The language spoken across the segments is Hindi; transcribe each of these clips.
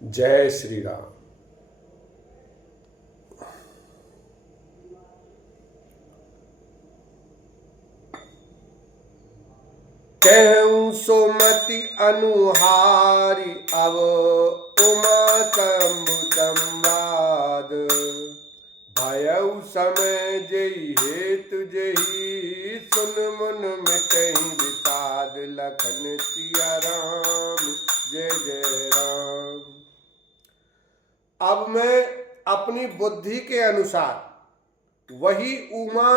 जय श्री राम। कहूँ सुमति अनुहारी अब उमा कंबु संवाद, भयउ समय जई हेतु जही सुन मुन मिटहि विषाद, लखन सिया राम जय जय राम। अब मैं अपनी बुद्धि के अनुसार वही उमा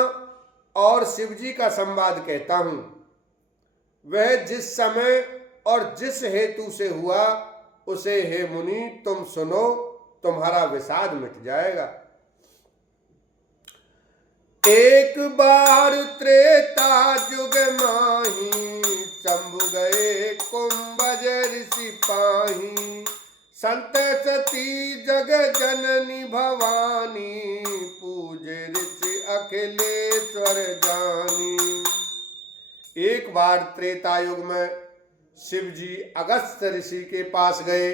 और शिव जी का संवाद कहता हूं। वह जिस समय और जिस हेतु से हुआ उसे हे मुनि तुम सुनो, तुम्हारा विषाद मिट जाएगा। एक बार त्रेता युग माही, शंभु गए कुंभज ऋषि पाही, संत सती जग जननी भवानी, पूजे ऋषि अखिलेश्वर जानी। एक बार त्रेता युग में शिव जी अगस्त ऋषि के पास गए।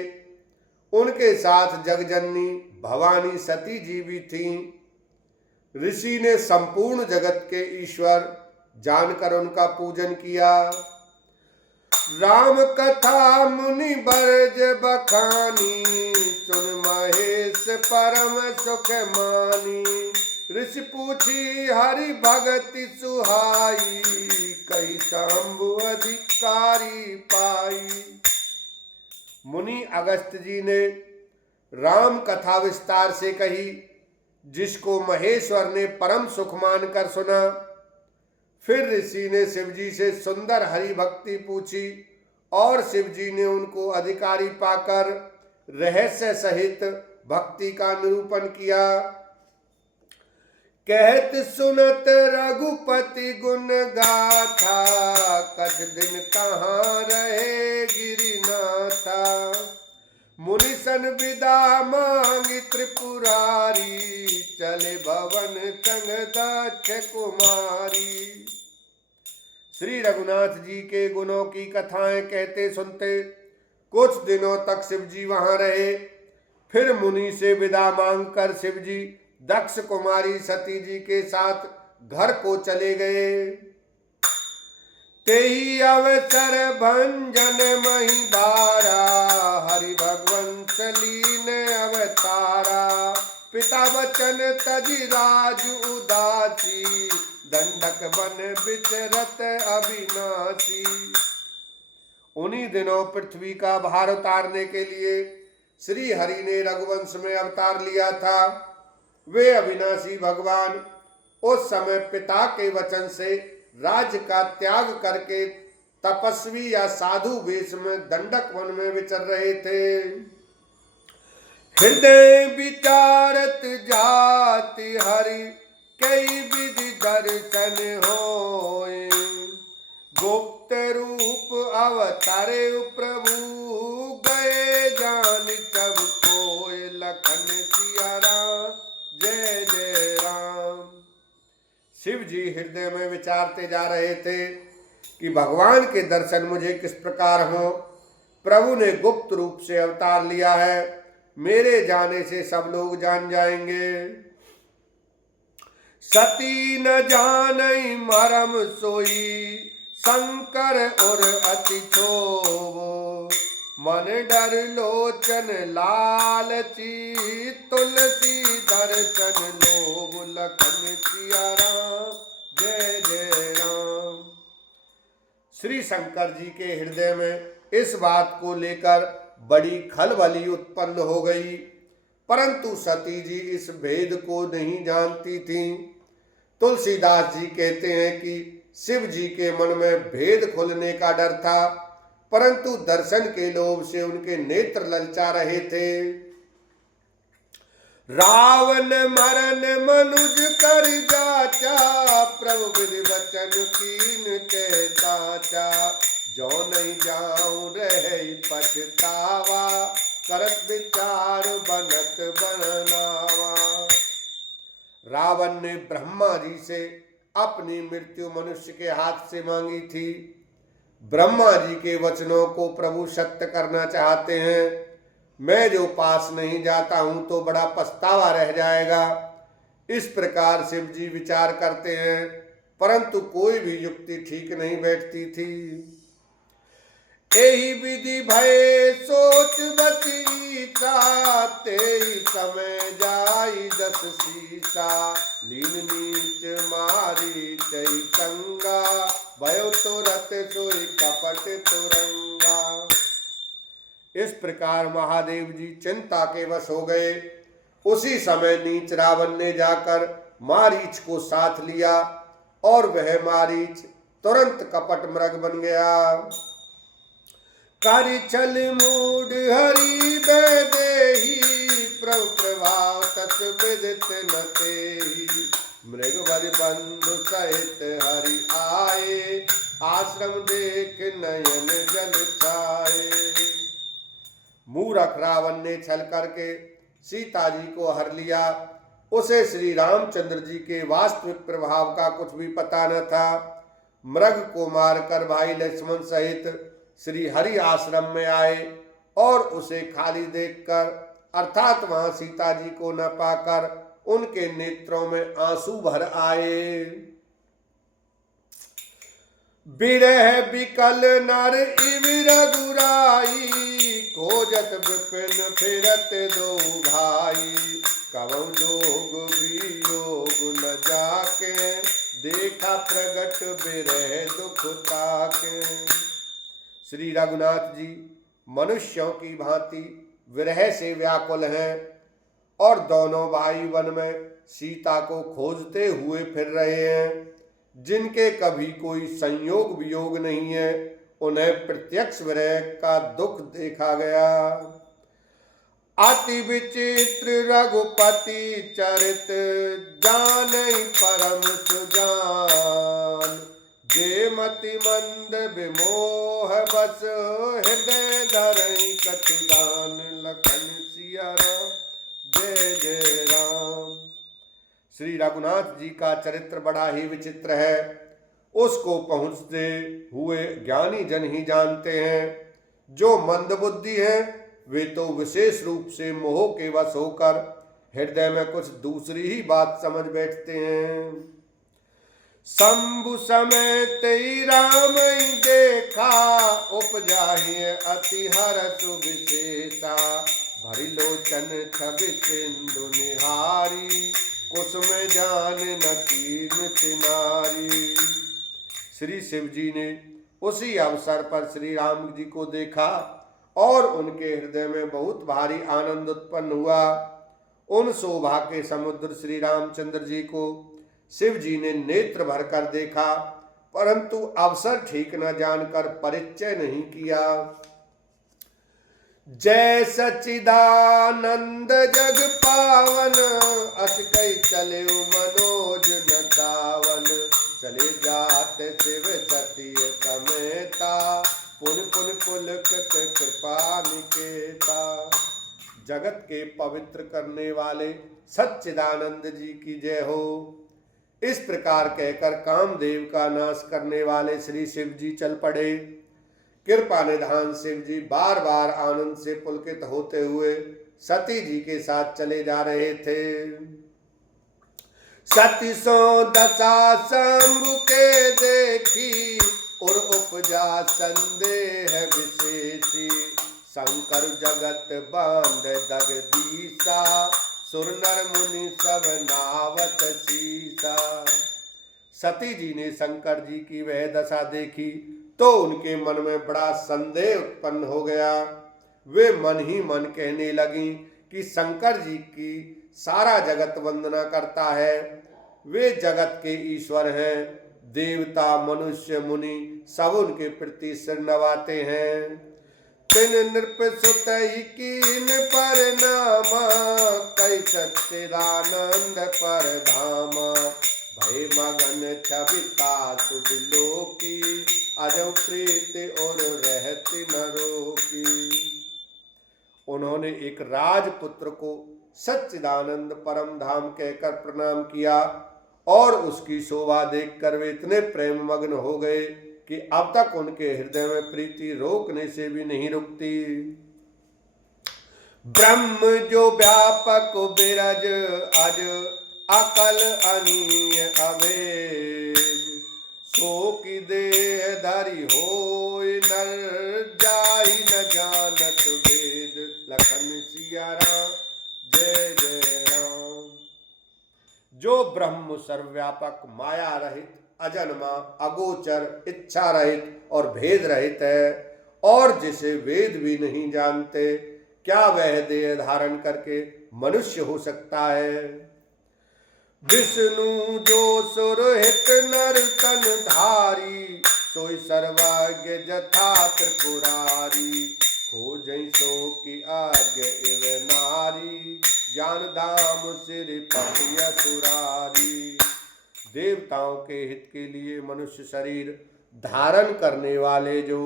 उनके साथ जगजननी भवानी सती जी भी थीं। ऋषि ने संपूर्ण जगत के ईश्वर जानकर उनका पूजन किया। राम कथा मुनि बरज बखानी, सुन महेश परम सुख मानी। ऋषि पूछी हरि भगति सुहाई, कई शंभु अधिकारी पाई। मुनि अगस्त जी ने राम कथा विस्तार से कही, जिसको महेश्वर ने परम सुख मानकर सुना। फिर ऋषि ने शिव जी से सुंदर हरि भक्ति पूछी और शिव जी ने उनको अधिकारी पाकर रहस्य सहित भक्ति का निरूपण किया। कहत सुनत रघुपति गुण गाथा, कछ दिन कहाँ रहे गिरिनाथा। मुनि सन विदा मांगी त्रिपुरारी, चले भवन संग दक्ष कुमारी। श्री रघुनाथ जी के गुणों की कथाएं कहते सुनते कुछ दिनों तक शिव जी वहां रहे। फिर मुनि से विदा मांगकर शिव जी दक्ष कुमारी सती जी के साथ घर को चले गए। तेही अवसर भंजन मही बारा, हरि भगवंत लीन अवतारा। पिता वचन तजी राज उदासी, दंडक बन विचरत अविनाशी। उन्हीं दिनों पृथ्वी का भार उतारने के लिए श्री हरि ने रघुवंश में अवतार लिया था। वे अविनाशी भगवान उस समय पिता के वचन से राज्य का त्याग करके तपस्वी या साधु वेश में दंडक वन में विचर रहे थे। हृदय विचारत जाति हरि, कई विधि दर्शन होए। गुप्त रूप अवतारे प्रभु, गए जान सब कोय। लखन सिया राम जय जय राम। शिव जी हृदय में विचारते जा रहे थे कि भगवान के दर्शन मुझे किस प्रकार हो। प्रभु ने गुप्त रूप से अवतार लिया है, मेरे जाने से सब लोग जान जाएंगे। सती न जानई मरम सोई, शंकर और अति क्षोभ। मन डर लोचन लालची, तुलसी दर्शन लोभ। लखन सिया राम जय जय राम। श्री शंकर जी के हृदय में इस बात को लेकर बड़ी खलबली उत्पन्न हो गई, परंतु सती जी इस भेद को नहीं जानती थीं। तुलसीदास जी कहते हैं कि शिव जी के मन में भेद खुलने का डर था, परंतु दर्शन के लोभ से उनके नेत्र ललचा रहे थे। रावण मरण मनुज कर जाचा, प्रभु विधि वचन कीन के साचा। जो नहीं जाऊं रहे पछतावा, करत विचार बनत बननावा। रावण ने ब्रह्मा जी से अपनी मृत्यु मनुष्य के हाथ से मांगी थी। ब्रह्मा जी के वचनों को प्रभु सत्य करना चाहते हैं, मैं जो पास नहीं जाता हूं तो बड़ा पछतावा रह जाएगा। इस प्रकार शिव जी विचार करते हैं, परंतु कोई भी युक्ति ठीक नहीं बैठती थी। एही विधि भय सोच बचीसा, तेई समय जाई जस सीसा, लीन नीच मारी चई संगा, भयो तुरत सोई कपट तुरंगा। इस प्रकार महादेव जी चिंता के वश हो गए। उसी समय नीच रावण ने जाकर मारीच को साथ लिया और वह मारीच तुरंत कपट मृग बन गया। कर छल मूड हरि बेदेही, प्रभु प्रभाव तस विदित न तेहि, मृगवर बंधु सहित हरि आए, आश्रम देख नयन जल छाए। मूर्ख रावण ने छल करके सीता जी को हर लिया। उसे श्री रामचंद्र जी के वास्तविक प्रभाव का कुछ भी पता न था। मृग को मारकर भाई लक्ष्मण सहित श्री हरि आश्रम में आए और उसे खाली देखकर, अर्थात वहां सीता जी को न पाकर उनके नेत्रों में आंसू भर आए। बिरह बिकल नर इवि रघुराई, खोजत विपिन फिरत दो भाई, कबहु जोग वियोग न जाके, देखा प्रगट बिरह दुख ताके। श्री रघुनाथ जी मनुष्यों की भांति विरह से व्याकुल हैं और दोनों भाई वन में सीता को खोजते हुए फिर रहे हैं। जिनके कभी कोई संयोग वियोग नहीं है, उन्हें प्रत्यक्ष विरह का दुख देखा गया। अति विचित्र रघुपति चरित, जानई परम सुजान, जे मति मंद विमोह बस, हृदय धरई कछुदान, लखन सिया राम जय जय राम। श्री रघुनाथ जी का चरित्र बड़ा ही विचित्र है। उसको पहुंचते हुए ज्ञानी जन ही जानते हैं। जो मंदबुद्धि है वे तो विशेष रूप से मोह के वश होकर हृदय में कुछ दूसरी ही बात समझ बैठते हैं। शंभु समय तेई राम देखा, उपजाहि अति हरष विशेषा, भरी लोचन छवि सिंधु निहारी, कुसुम जान न कीन तिनारी। श्री शिव जी ने उसी अवसर पर श्री राम जी को देखा और उनके हृदय में बहुत भारी आनंद उत्पन्न हुआ। उन शोभा के समुद्र श्री रामचंद्र जी को शिव जी ने नेत्र भरकर देखा, परंतु अवसर ठीक न जानकर परिचय नहीं किया। जय सच्चिदानंद जग पावन, अस कई चले मनोज न तावन, चले जात शिव सती समेता, पुन पुन पुलकित कृपा निकेता। जगत के पवित्र करने वाले सच्चिदानंद जी की जय हो। इस प्रकार कहकर कामदेव का नाश करने वाले श्री शिव जी चल पड़े। कृपा निधान शिव जी बार बार आनंद से पुलकित होते हुए सती जी के साथ चले जा रहे थे। सती सो दशा शंभु के देखी, और उपजा संदेह विशेषी, शंकर जगत बांध जगदीशा, सुर नर मुनि सब नावत सीसा। सती जी ने शंकर जी की वह दशा देखी तो उनके मन में बड़ा संदेह उत्पन्न हो गया। वे मन ही मन कहने लगी कि शंकर जी की सारा जगत वंदना करता है, वे जगत के ईश्वर हैं। देवता मनुष्य मुनि सब उनके प्रति सिर नवाते हैं। तिन नृप सुत ही कीन पर नामा, कई सच्चिदानंद पर धामा, भय मगन छविता सुबिलोकी, अजो प्रीत और रहती नरो की। उन्होंने एक राजपुत्र को सच्चिदानंद परम धाम कहकर प्रणाम किया और उसकी शोभा देखकर वे इतने प्रेम मग्न हो गए कि अब तक उनके हृदय में प्रीति रोकने से भी नहीं रुकती। ब्रह्म जो व्यापक बिरज अज अकल अनीय अभेद, सो की देह धरि होय नर जाहि न जानत वेद। लखन सिया राम जय जय राम। जो ब्रह्म सर्वव्यापक माया रहित अजन्मा अगोचर इच्छा रहित और भेद रहित है, और जिसे वेद भी नहीं जानते, क्या वह देह धारण करके मनुष्य हो सकता है। विष्णु जो सुरहित नर तन धारी, सोई सर्वज्ञ जथा त्रिपुरारी। खोजई सो की आज्ञ इव नारी, ज्ञान धाम सिर पति असुरारी। देवताओं के हित के लिए मनुष्य शरीर धारण करने वाले जो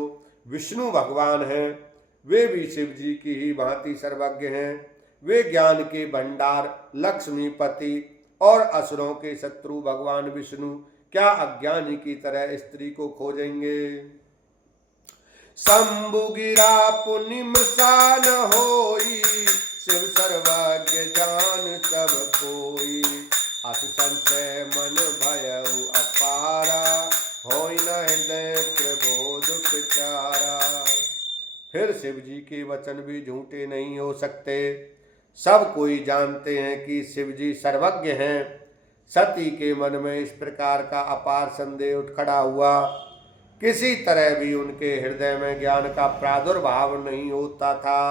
विष्णु भगवान हैं, वे भी शिव जी की ही भांति सर्वज्ञ हैं। वे ज्ञान के भंडार लक्ष्मीपति और असुरों के शत्रु भगवान विष्णु क्या अज्ञानी की तरह स्त्री को खोजेंगे। शंभु गिरा पुनि मृषा न होई, शिव सर्वज्ञ जान सब कोई। अस संशय मन भयउ अपारा, होई न हृदय प्रबोध विचारा। फिर शिव जी के वचन भी झूठे नहीं हो सकते। सब कोई जानते हैं कि शिव जी सर्वज्ञ हैं। सती के मन में इस प्रकार का अपार संदेह उठ खड़ा हुआ। किसी तरह भी उनके हृदय में ज्ञान का प्रादुर्भाव नहीं होता था।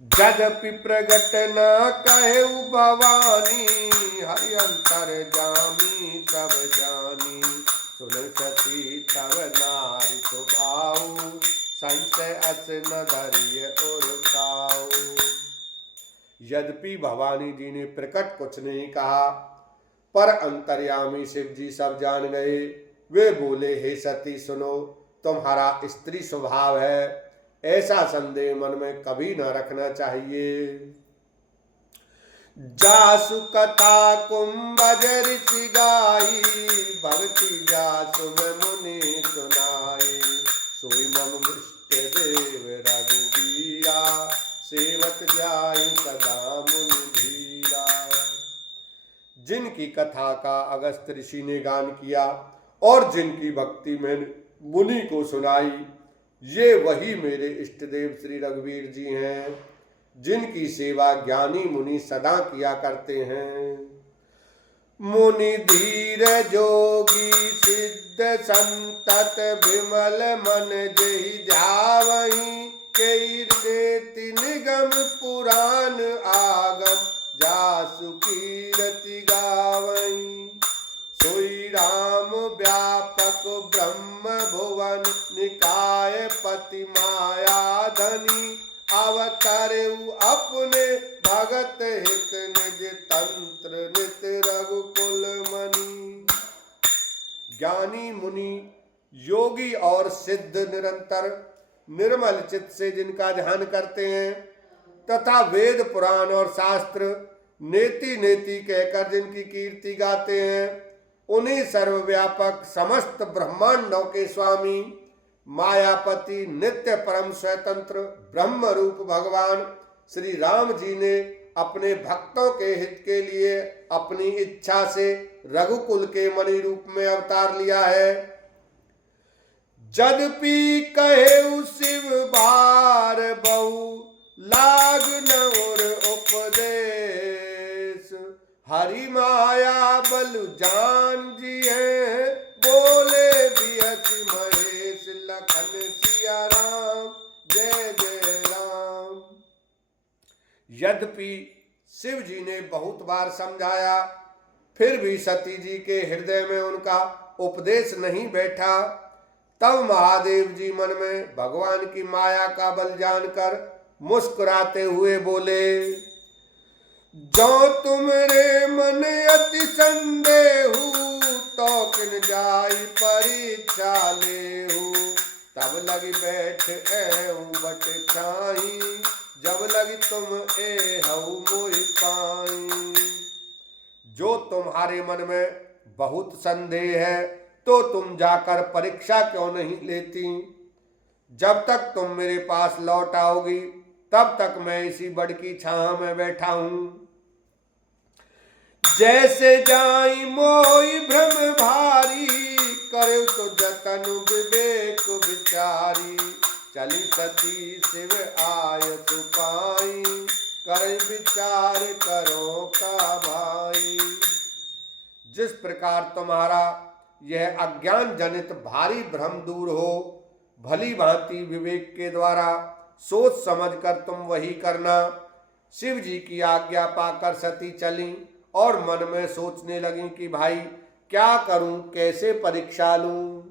जदपि प्रगट न कहु भवानी, हरि अंतर जामी सब जानी। सुन सती तव नारी सुभाऊ, संशय अस न धरिय और काऊ। यद्यपि भवानी जी ने प्रकट कुछ नहीं कहा, पर अंतर्यामी शिव जी सब जान गए। वे बोले, हे सती सुनो, तुम्हारा स्त्री स्वभाव है, ऐसा संदेह मन में कभी न रखना चाहिए। जासु कथा कुंभज ऋषि गाई, भक्ति जासु में मुनि सुनाई। सोई मम इष्ट देव रघुबीरा, सेवत जाय सदा मुनि धीरा। जिनकी कथा का अगस्त ऋषि ने गान किया और जिनकी भक्ति में मुनि को सुनाई, ये वही मेरे इष्ट देव श्री रघुवीर जी हैं, जिनकी सेवा ज्ञानी मुनि सदा किया करते हैं। मुनि धीर जोगी सिद्ध संतत, विमल मन जेहि ध्यावहीं। कीर्ति निगम पुराण आगम, जासु कीरति गावहीं। सोई राम व्यापक ब्रह्म भुवन, निकाय पति माया धनी। अवतरेउ अपने भगत हित, निज तंत्र नित रघुकुल मणि। ज्ञानी मुनि योगी और सिद्ध निरंतर निर्मल चित्त से जिनका ध्यान करते हैं, तथा वेद पुराण और शास्त्र नेति नेति कहकर जिनकी कीर्ति गाते हैं, उन्हीं सर्वव्यापक समस्त ब्रह्मांडों के स्वामी मायापति नित्य परम स्वतंत्र ब्रह्म रूप भगवान श्री राम जी ने अपने भक्तों के हित के लिए अपनी इच्छा से रघुकुल के मणि रूप में अवतार लिया है। जदपि कहे शिव भार बहु, लाग न और उपदेश। हरि माया बल जान जी है, बोले बियति महेश। लखन सिया राम जय जय राम। यद्यपि शिव जी ने बहुत बार समझाया, फिर भी सती जी के हृदय में उनका उपदेश नहीं बैठा। तब महादेव जी मन में भगवान की माया का बल जानकर मुस्कुराते हुए बोले, जो तुमरे मन अति संदेहु, तो किन जाई परीक्षा लेहु। तब लगी बैठ एहूं बट छाई, जब लगी तुम एहू मोहि पाई। जो तुम्हारे मन में बहुत संदेह है, तो तुम जाकर परीक्षा क्यों नहीं लेती। जब तक तुम मेरे पास लौट आओगी, तब तक मैं इसी बड़ की छाह में बैठा हूं। जैसे जाई मोई भ्रम भारी, करे तो जतन विवेक विचारी। चली सती शिव आय सुपाई, करे विचार करो का भाई। जिस प्रकार तुम्हारा यह अज्ञान जनित भारी भ्रम दूर हो, भली भांति विवेक के द्वारा सोच समझकर तुम वही करना। शिव जी की आज्ञा पाकर सती चली और मन में सोचने लगी कि भाई क्या करूं, कैसे परीक्षा लूं।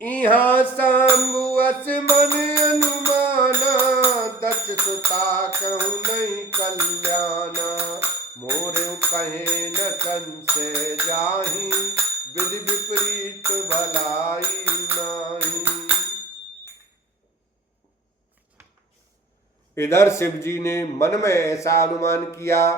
इहाँ शंभुअस मन अनुमाना, दक्ष सुता कहूँ नहीं कल्याणा। मोरे कहे न संशय जाहि, विधि विपरीत भलाई नाही। इधर शिव जी ने मन में ऐसा अनुमान किया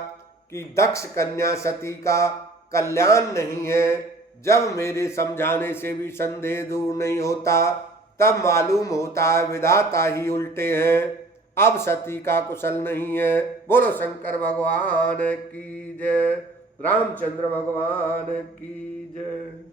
कि दक्ष कन्या सती का कल्याण नहीं है। जब मेरे समझाने से भी संदेह दूर नहीं होता, तब मालूम होता है विधाता ही उल्टे हैं। अब सती का कुशल नहीं है। बोलो शंकर भगवान की जय, रामचंद्र भगवान की जय।